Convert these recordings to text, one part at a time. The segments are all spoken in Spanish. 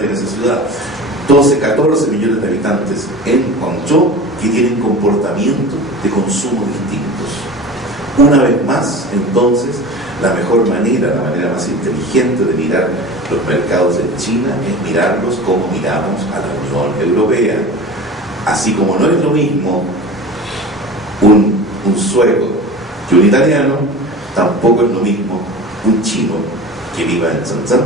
habitantes en esa ciudad, 12, 14 millones de habitantes en Guangzhou, que tienen comportamientos de consumo distintos. Una vez más, entonces, la mejor manera, la manera más inteligente de mirar los mercados en China es mirarlos como miramos a la Unión Europea. Así como no es lo mismo un sueco que un italiano, tampoco es lo mismo un chino que viva en Shenzhen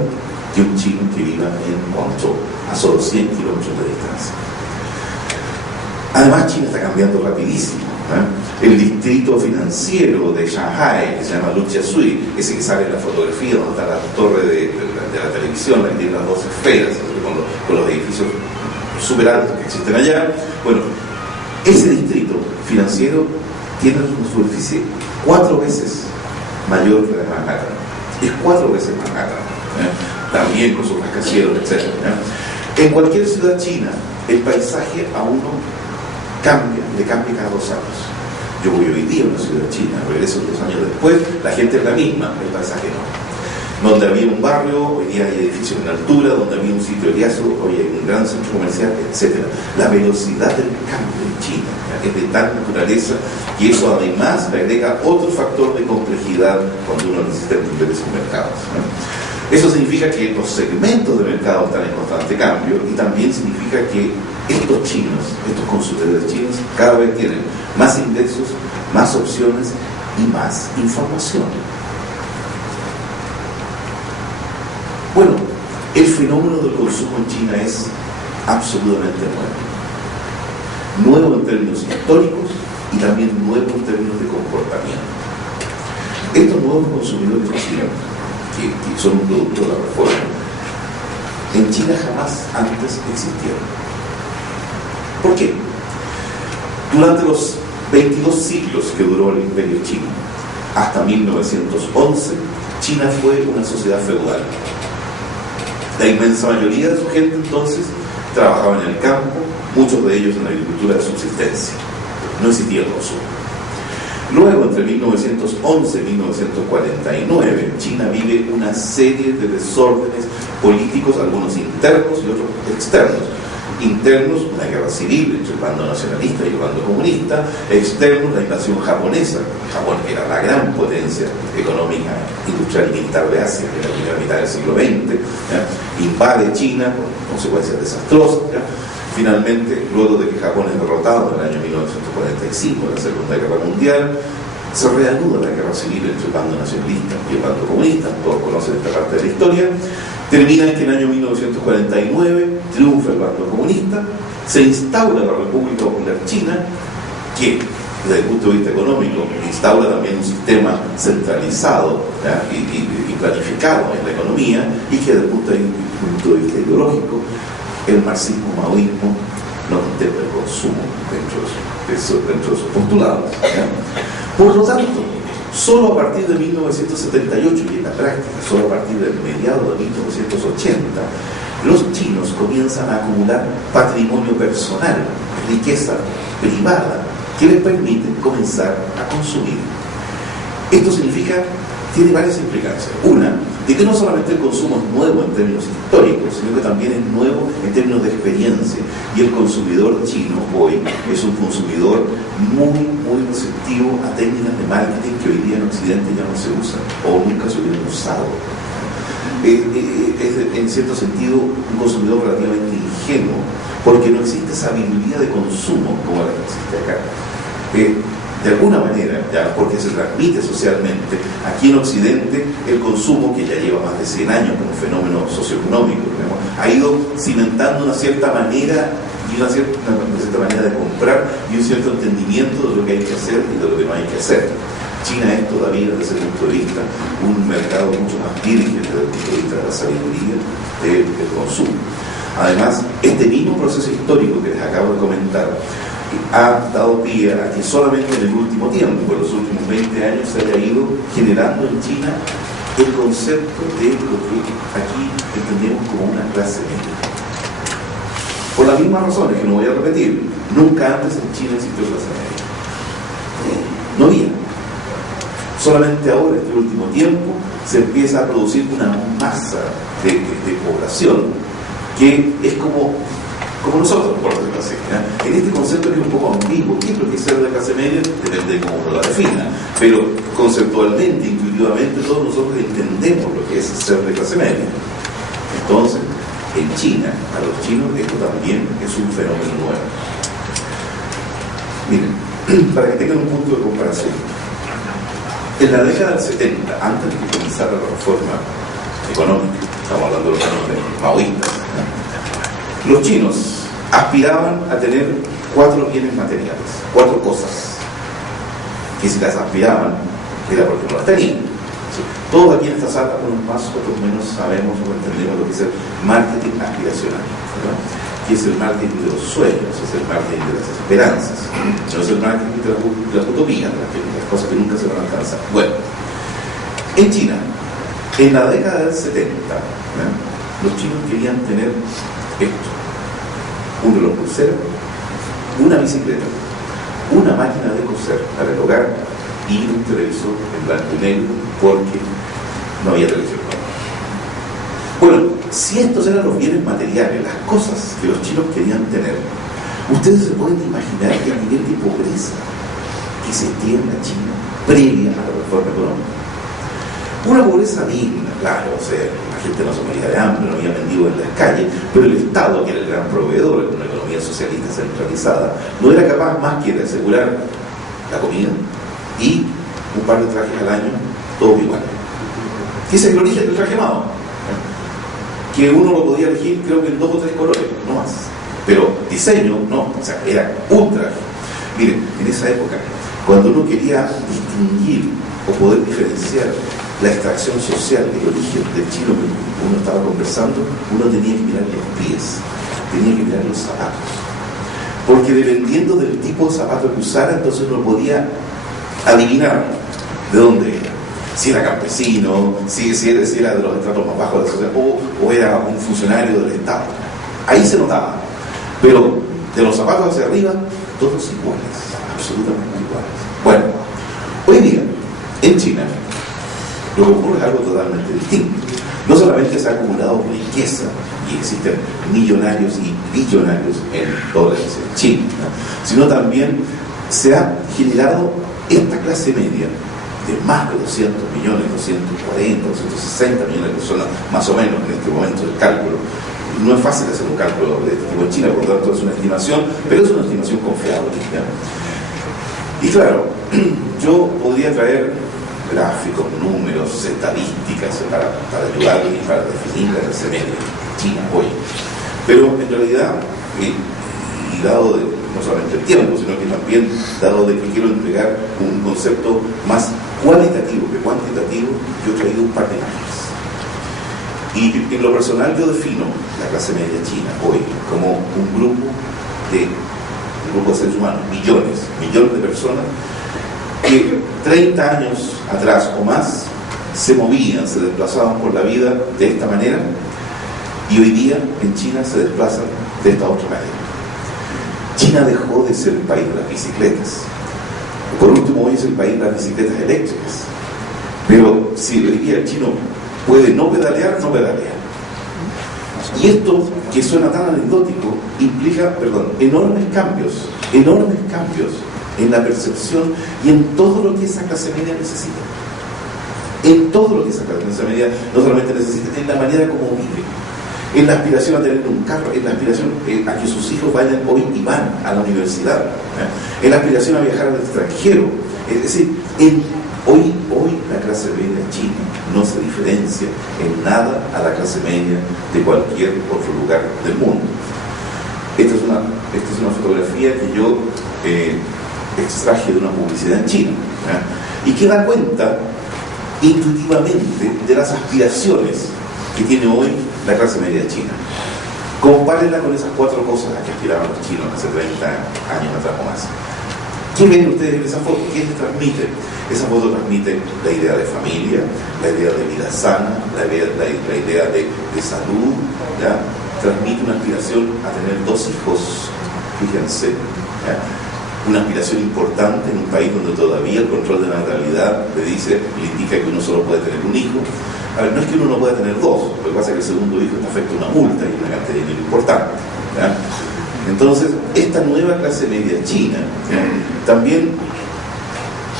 que un chino que viva en Guangzhou, a solo 100 kilómetros de distancia. Además, China está cambiando rapidísimo. El distrito financiero de Shanghai, que se llama Lujiazui, ese que sale en la fotografía donde está la torre de la televisión, la que tiene las dos esferas, con los edificios super altos que existen allá. Bueno, ese distrito financiero tiene una superficie 4 veces mayor que la de Manhattan. Es 4 veces Manhattan, también con sus rascacielos, etc. En cualquier ciudad china, el paisaje a uno le cambia cada 2 años. Yo voy hoy día a una ciudad china, regreso 2 años después, la gente es la misma, el paisaje no. Donde había un barrio, hoy día hay edificios en altura, donde había un sitio de riazo, hoy hay un gran centro comercial, etc. La velocidad del cambio en China es de tal naturaleza que eso además le agrega otro factor de complejidad cuando uno necesita entender esos mercados. Eso significa que los segmentos de mercado están en constante cambio, y también significa que estos chinos, estos consumidores chinos, cada vez tienen más ingresos, más opciones y más información. Bueno, el fenómeno del consumo en China es absolutamente nuevo. Nuevo en términos históricos y también nuevo en términos de comportamiento. Estos nuevos consumidores chinos, que son un producto de la reforma, en China jamás antes existieron. ¿Por qué? Durante los 22 siglos que duró el Imperio Chino, hasta 1911, China fue una sociedad feudal. La inmensa mayoría de su gente entonces trabajaba en el campo, muchos de ellos en la agricultura de subsistencia. No existía el consumo. Luego, entre 1911 y 1949, China vive una serie de desórdenes políticos, algunos internos y otros externos. Internos, una guerra civil entre el bando nacionalista y el bando comunista. Externos, la invasión japonesa. Japón era la gran potencia económica, industrial y militar de Asia en la primera mitad del siglo XX. Invade China con consecuencias desastrosas. Finalmente, luego de que Japón es derrotado en el año 1945 en la Segunda Guerra Mundial, se reanuda la guerra civil entre el bando nacionalista y el bando comunista. Todos conocen esta parte de la historia. Termina en que en el año 1949 triunfa el bando comunista, se instaura la República Popular China, que desde el punto de vista económico instaura también un sistema centralizado y planificado en la economía, y que desde el punto de vista ideológico el marxismo-maoísmo no contempla el consumo dentro de sus postulados. Por lo tanto, solo a partir de 1978, y en la práctica solo a partir del mediado de 1980, los chinos comienzan a acumular patrimonio personal, riqueza privada, que les permite comenzar a consumir. Esto tiene varias implicancias. Una, de que no solamente el consumo es nuevo en términos históricos, sino que también es nuevo en términos de experiencia. Y el consumidor chino hoy es un consumidor muy, muy receptivo a técnicas de marketing que hoy día en Occidente ya no se usan o nunca se hubieran usado. Es en cierto sentido un consumidor relativamente ingenuo, porque no existe sabiduría de consumo como la que existe acá. De alguna manera, ya porque se transmite socialmente, aquí en Occidente el consumo, que ya lleva más de 100 años como fenómeno socioeconómico, ha ido cimentando una cierta manera de comprar y un cierto entendimiento de lo que hay que hacer y de lo que no hay que hacer. China es todavía, desde ese punto de vista, un mercado mucho más virgen desde el punto de vista de la sabiduría del consumo. Además, este mismo proceso histórico que les acabo de comentar ha dado pie a que solamente en el último tiempo, en los últimos 20 años, se haya ido generando en China el concepto de lo que aquí entendemos como una clase media. Por las mismas razones que no voy a repetir, nunca antes en China existió clase media. No había. Solamente ahora, en este último tiempo, se empieza a producir una masa de población que es como nosotros, por decirlo así. En este concepto que es un poco ambiguo, ¿qué es lo que es ser de clase media? Depende de cómo uno lo defina, pero conceptualmente, intuitivamente, todos nosotros entendemos lo que es ser de clase media. Entonces, en China, a los chinos esto también es un fenómeno nuevo. Miren, para que tengan un punto de comparación, en la década del 70, antes de que comenzara la reforma económica, estamos hablando de los años maoístas, los chinos aspiraban a tener 4 bienes materiales, 4 cosas, que si las aspiraban era porque no las tenían. Todos aquí en esta sala, unos más, otros menos, sabemos o entendemos lo que es el marketing aspiracional, ¿verdad? Que es el marketing de los sueños, es el marketing de las esperanzas, no es el marketing de las utopías, las cosas que nunca se van a alcanzar. Bueno, en China, en la década del 70, ¿verdad?, los chinos querían tener esto: un reloj pulsera, una bicicleta, una máquina de coser para el hogar y un televisor en blanco y negro, porque no había televisión. Bueno, si estos eran los bienes materiales, las cosas que los chinos querían tener, ustedes se pueden imaginar el nivel de pobreza que existía en la China previa a la reforma económica. Una pobreza digna, claro, o sea, la gente no se moría de hambre, no había mendigo en las calles, pero el Estado, que era el gran proveedor en una economía socialista centralizada, no era capaz más que de asegurar la comida y un par de trajes al año, todos iguales. ¿Qué es el origen del traje Mao? Que uno lo podía elegir, creo que en 2 o 3 colores, no más. Pero diseño, no, o sea, era un traje. Miren, en esa época, cuando uno quería distinguir o poder diferenciar la extracción social, el origen del chino que uno estaba conversando, uno tenía que mirar los pies, tenía que mirar los zapatos. Porque dependiendo del tipo de zapato que usara, entonces uno podía adivinar de dónde era. Si era campesino, si era de los estratos más bajos de la sociedad, o era un funcionario del Estado. Ahí se notaba. Pero de los zapatos hacia arriba, todos iguales, absolutamente iguales. Bueno, hoy día, en China, lo que ocurre es algo totalmente distinto. No solamente se ha acumulado riqueza y existen millonarios y billonarios en dólares en China, ¿no?, sino también se ha generado esta clase media de más de 200 millones, 240, 260 millones de personas, más o menos en este momento del cálculo. No es fácil hacer un cálculo de este tipo en China, por lo tanto es una estimación, pero es una estimación confiable, ¿ya? Y claro, yo podría traer gráficos, números, estadísticas para ayudarles y para definir la clase media China hoy. Pero en realidad, y dado no solamente el tiempo, sino que también dado de que quiero entregar un concepto más cualitativo que cuantitativo, yo he traído un par de imágenes. Y en lo personal yo defino la clase media china hoy como un grupo de seres humanos, millones de personas que 30 años atrás o más se movían, se desplazaban por la vida de esta manera, y hoy día en China se desplazan de esta otra manera. China dejó de ser el país de las bicicletas. Por último, hoy es el país de las bicicletas eléctricas. Pero si hoy día el chino puede no pedalear, no pedalea. Y esto, que suena tan anecdótico, implica, enormes cambios en la percepción y en todo lo que esa clase media necesita. En todo lo que esa clase media no solamente necesita, en la manera como vive, en la aspiración a tener un carro, en la aspiración a que sus hijos vayan hoy y van a la universidad, en la aspiración a viajar al extranjero. Es decir, hoy la clase media china no se diferencia en nada a la clase media de cualquier otro lugar del mundo. Esta es una fotografía que yo extraje de una publicidad en China, y que da cuenta intuitivamente de las aspiraciones que tiene hoy la clase media china. Compárenla con esas 4 cosas a que aspiraban los chinos hace 30 años atrás o más. ¿Qué ven ustedes en esa foto? ¿Qué les transmite? Esa foto transmite la idea de familia, la idea de vida sana, la idea de salud, ¿ya? Transmite una aspiración a tener 2 hijos, fíjense, ¿ya? Una aspiración importante en un país donde todavía el control de la natalidad le indica que uno solo puede tener un hijo. A ver, no es que uno no pueda tener dos, lo que pasa es que el segundo hijo está afecto a una multa y una cantidad de dinero importante, ¿ya? Entonces, esta nueva clase media china, ¿ya?, también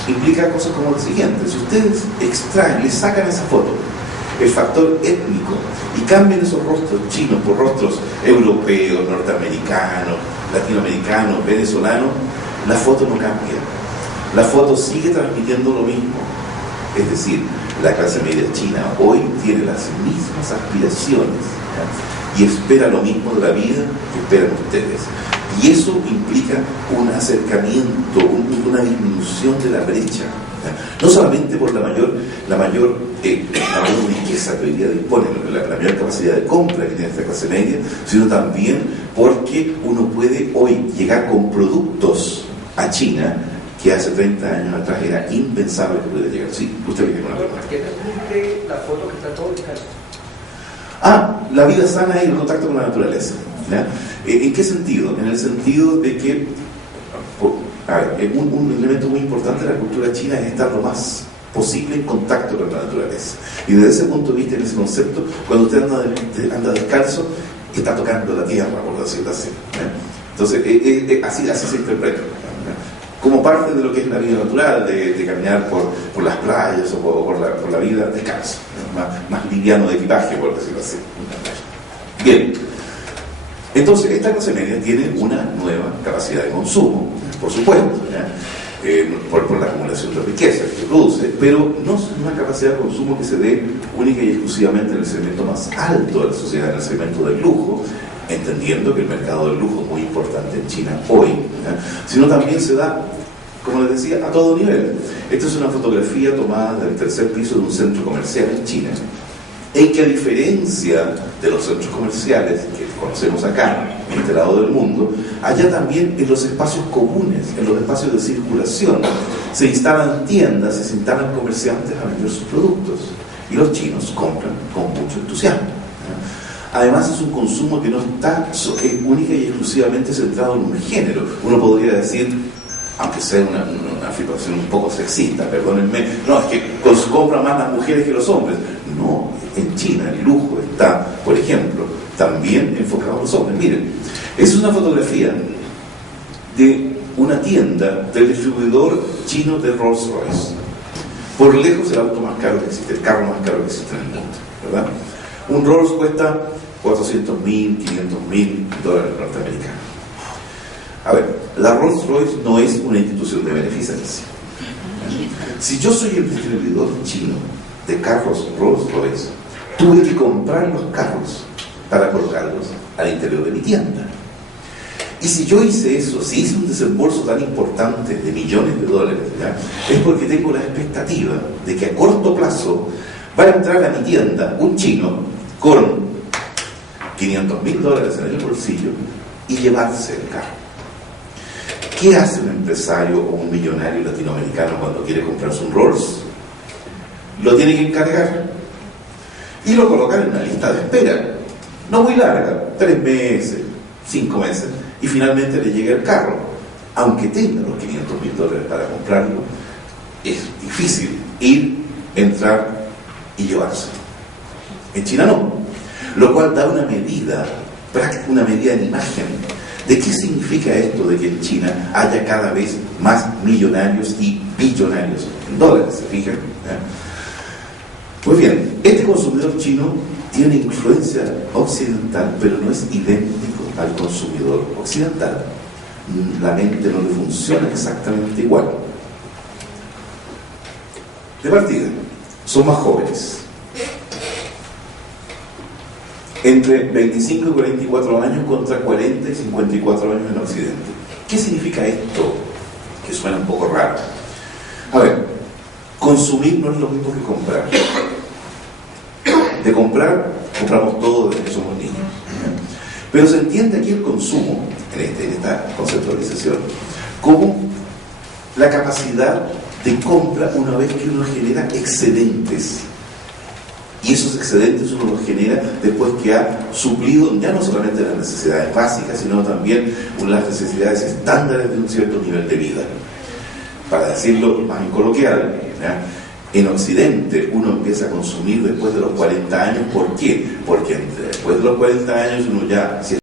implica cosas como lo siguiente: si ustedes extraen, le sacan esa foto, el factor étnico, y cambian esos rostros chinos por rostros europeos, norteamericanos, latinoamericanos, venezolanos, la foto no cambia. La foto sigue transmitiendo lo mismo. Es decir, la clase media china hoy tiene las mismas aspiraciones, ¿ya?, y espera lo mismo de la vida que esperan ustedes. Y eso implica un acercamiento, una disminución de la brecha, ¿ya?, no solamente por la mayor riqueza que hoy día dispone, la mayor capacidad de compra que tiene esta clase media, sino también porque uno puede hoy llegar con productos a China que hace 30 años atrás era impensable que pudiera llegar. Sí, usted tiene una pregunta. ¿Qué permite la foto que está todo descalzo? La vida sana y el contacto con la naturaleza, ¿ya? ¿En qué sentido? En el sentido de que un elemento muy importante de la cultura china es estar lo más posible en contacto con la naturaleza. Y desde ese punto de vista, en ese concepto, cuando usted anda descalzo, está tocando la tierra, por decirlo así, ¿ya? Entonces, así se interpreta, ¿ya?, como parte de lo que es la vida natural, de caminar por las playas o por la vida descalzo, ¿no?, más liviano de equipaje, por decirlo así. Bien, entonces esta clase media tiene una nueva capacidad de consumo, por supuesto, ¿ya?, por la acumulación de riqueza que produce, pero no es una capacidad de consumo que se dé única y exclusivamente en el segmento más alto de la sociedad, en el segmento del lujo, entendiendo que el mercado del lujo es muy importante en China hoy, ¿ya?, sino también se da, como les decía, a todo nivel. Esta es una fotografía tomada del tercer piso de un centro comercial en China, en que, a diferencia de los centros comerciales que conocemos acá, en este lado del mundo, allá también en los espacios comunes, en los espacios de circulación, se instalan tiendas y se instalan comerciantes a vender sus productos, y los chinos compran con mucho entusiasmo. Además, es un consumo que no está única y exclusivamente centrado en un género. Uno podría decir, aunque sea una afirmación un poco sexista, perdónenme, no, es que compran más las mujeres que los hombres. No, en China el lujo está, por ejemplo, también enfocado a los hombres. Miren, es una fotografía de una tienda del distribuidor chino de Rolls Royce. Por lejos el auto más caro que existe, el carro más caro que existe en el mundo, ¿verdad? Un Rolls cuesta $400,000, $500,000 norteamericanos. A ver, la Rolls Royce no es una institución de beneficencia. Si yo soy el distribuidor chino de carros Rolls Royce, tuve que comprar los carros para colocarlos al interior de mi tienda. Y si yo hice eso, si hice un desembolso tan importante de millones de dólares, ¿ya?, es porque tengo la expectativa de que a corto plazo va a entrar a mi tienda un chino con $500,000 en el bolsillo y llevarse el carro. ¿Qué hace un empresario o un millonario latinoamericano cuando quiere comprarse un Rolls? Lo tiene que encargar y lo colocan en una lista de espera, no muy larga, 3 meses, 5 meses, y finalmente le llega el carro. Aunque tenga los $500,000 para comprarlo, es difícil ir, entrar y llevárselo. En China no, lo cual da una medida en imagen de qué significa esto de que en China haya cada vez más millonarios y billonarios en dólares, ¿se fijan? Pues bien, este consumidor chino tiene influencia occidental, pero no es idéntico al consumidor occidental. La mente no le funciona exactamente igual. De partida, son más jóvenes, entre 25 y 44 años contra 40 y 54 años en Occidente. ¿Qué significa esto? Que suena un poco raro. A ver, consumir no es lo mismo que comprar. De comprar, compramos todo desde que somos niños. Pero se entiende aquí el consumo, en esta conceptualización, como la capacidad de compra una vez que uno genera excedentes. Y esos excedentes uno los genera después que ha suplido ya no solamente las necesidades básicas, sino también las necesidades estándares de un cierto nivel de vida. Para decirlo más en coloquial, ¿ya?, En Occidente uno empieza a consumir después de los 40 años. ¿Por qué? Porque después de los 40 años uno ya, si